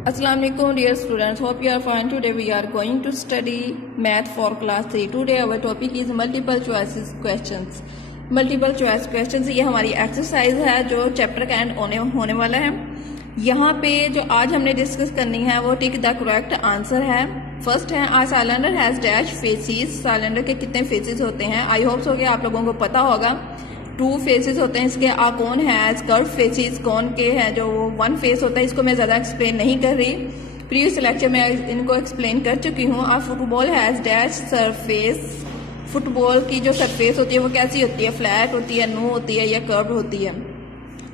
Assalamu alaikum dear students, hope you are fine. Today we are going to study math for class 3. Today our topic is multiple choice questions. Multiple choice questions ये हमारी exercise है जो chapter का and होने वाला है। यहाँ पे जो आज हमने डिस्कस करनी है वो टिक द करेक्ट आंसर है। फर्स्ट है a cylinder has dash faces, cylinder के कितने फेसिस होते हैं। आई होप सो कि आप लोगों को पता होगा 2 फेसेस होते हैं इसके। आ कौन है कर्व फेसिस, कौन के हैं जो 1 फेस होता है। इसको मैं ज़्यादा एक्सप्लेन नहीं कर रही, प्रीवियस लेक्चर में इनको एक्सप्लेन कर चुकी हूँ। A football has dash surface, football की जो सरफेस होती है वो कैसी होती है, फ्लैट होती है, नो होती है या कर्व होती है।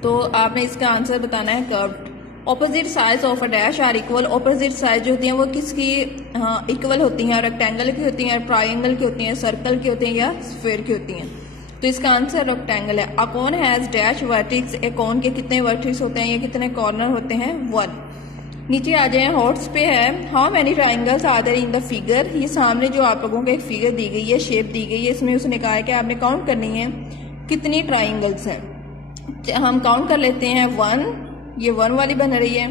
तो आपने इसका आंसर बताना है कर्व्ड। ऑपोजिट साइज of a dash are equal, opposite साइज जो होती हैं वो किसकी इक्वल होती हैं, रेक्टेंगल की होती हैं, ट्राइंगल की होती हैं, सर्कल की होती हैं या स्फीयर की होती हैं। तो इसका आंसर रेक्टेंगल है। अ कोन हैज डैश वर्टिक्स, ए कोन के कितने वर्टिक्स होते हैं या कितने कॉर्नर होते हैं, 1। नीचे आ जाए हॉट्स पे है how many triangles are there in the figure. ये सामने जो आप लोगों को एक फिगर दी गई है, शेप दी गई है, इसमें उसने कहा है कि आपने काउंट करनी है कितनी ट्राइंगल्स हैं। हम काउंट कर लेते हैं 1, ये 1 वाली बन रही है,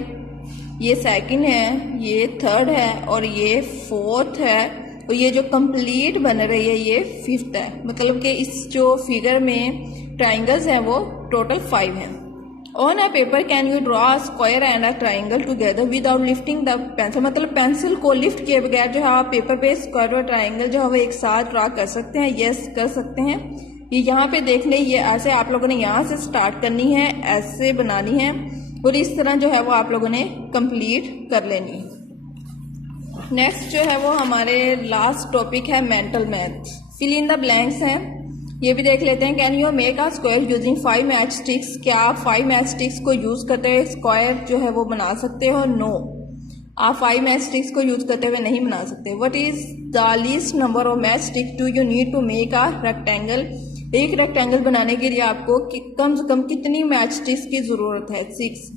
ये सेकंड है, ये थर्ड है और ये फोर्थ है और ये जो कंप्लीट बन रही है ये 5th है। मतलब कि इस जो फिगर में ट्राइंगल्स हैं वो टोटल 5 हैं। On a paper can you draw a square and a triangle together without lifting the pencil. मतलब पेंसिल को लिफ्ट किए बगैर जो है आप पेपर पे स्क्वायर और ट्राइंगल जो है वो एक साथ ड्रॉ कर सकते हैं। यस कर सकते हैं। ये यहाँ पे देख लें, ये ऐसे आप लोगों ने यहाँ से स्टार्ट करनी है, ऐसे बनानी है और इस तरह जो है वो आप लोगों ने कंप्लीट कर लेनी है। नेक्स्ट जो है वो हमारे लास्ट टॉपिक है mental math. Fill in the blanks है, ये भी देख लेते हैं। Can you make a square using 5 matchsticks. क्या आप 5 मैच स्टिक्स को यूज करते हुए स्क्वायर जो है वो बना सकते हो, नो। आप 5 मैच स्टिक्स को यूज करते हुए नहीं बना सकते। What is the least number of matchstick do you need to make a rectangle. एक रेक्टेंगल बनाने के लिए आपको कम से कम कितनी मैच स्टिक्स की जरूरत है, 6।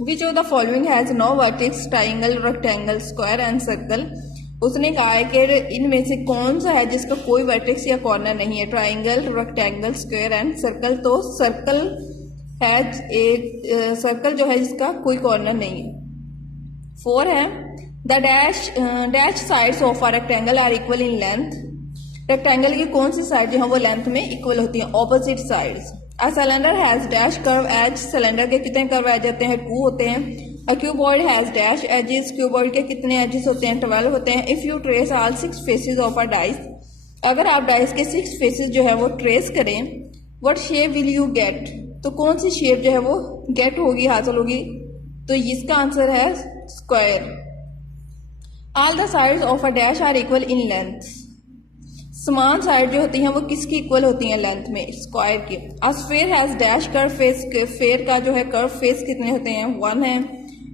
Which of the following has no vertex, triangle, rectangle, square and circle। उसने कहा है कि इनमें से कौन सा है जिसका कोई वर्टेक्स या कॉर्नर नहीं है, triangle, rectangle, square and circle. तो सर्कल है, सर्कल जो है जिसका कोई कॉर्नर नहीं है। 4 है the dash sides of a rectangle are equal in length. Rectangle की कौन सी साइड जो है वो लेंथ में इक्वल होती है, opposite sides. A cylinder has dash curve edge, cylinder के कितने कर्व एज होते हैं, 2 होते हैं। A cuboid has dash edges, cuboid के कितने एजेस होते हैं, 12 होते हैं। If you trace all 6 faces of a dice, अगर आप डाइस के 6 फेसेस जो है वो ट्रेस करें, what shape will you get, तो कौन सी शेप जो है वो गेट होगी, हासिल होगी। तो इसका आंसर है square. All the sides of a dash are equal in length. समान साइड जो होती हैं वो किसकी इक्वल होती हैं लेंथ में, स्क्वायर की। A sphere has dash curve face, sphere का जो है कर्व फेस कितने होते हैं, 1 है।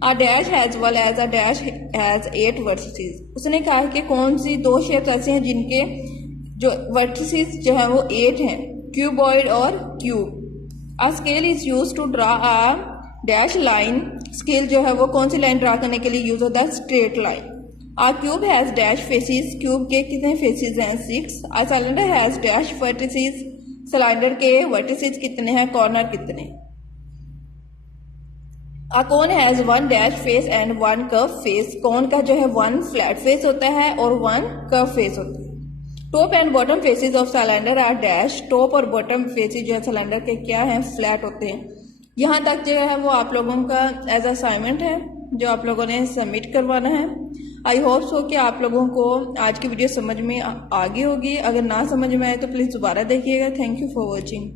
A dash has well edge a dash has 8 vertices. उसने कहा है कि कौन सी 2 शेप्स ऐसे हैं जिनके जो वर्टिसेस जो है वो 8 हैं, क्यूबॉइड और cube. A scale is use to draw a dash line, scale जो है वो कौन सी लाइन ड्रॉ करने के लिए यूज होता है, straight line. A cube has dash faces, cube के कितने फेसिस हैं, 6। A cylinder has dash vertices, cylinder के वर्टिसेस कितने हैं, कॉर्नर कितने। A cone has 1 dash face and 1 curve face, cone का जो है 1 फ्लैट फेस होता है और 1 कर्व फेस होता है। Top and bottom faces of cylinder are dash, top और बॉटम फेसिस जो है सिलेंडर के क्या है, फ्लैट होते हैं। यहाँ तक जो है वो आप लोगों का एज असाइनमेंट है जो आप लोगों ने सबमिट करवाना है। आई होप सो कि आप लोगों को आज की वीडियो समझ में आ गई होगी। अगर ना समझ में आए तो प्लीज़ दोबारा देखिएगा। Thank you for watching.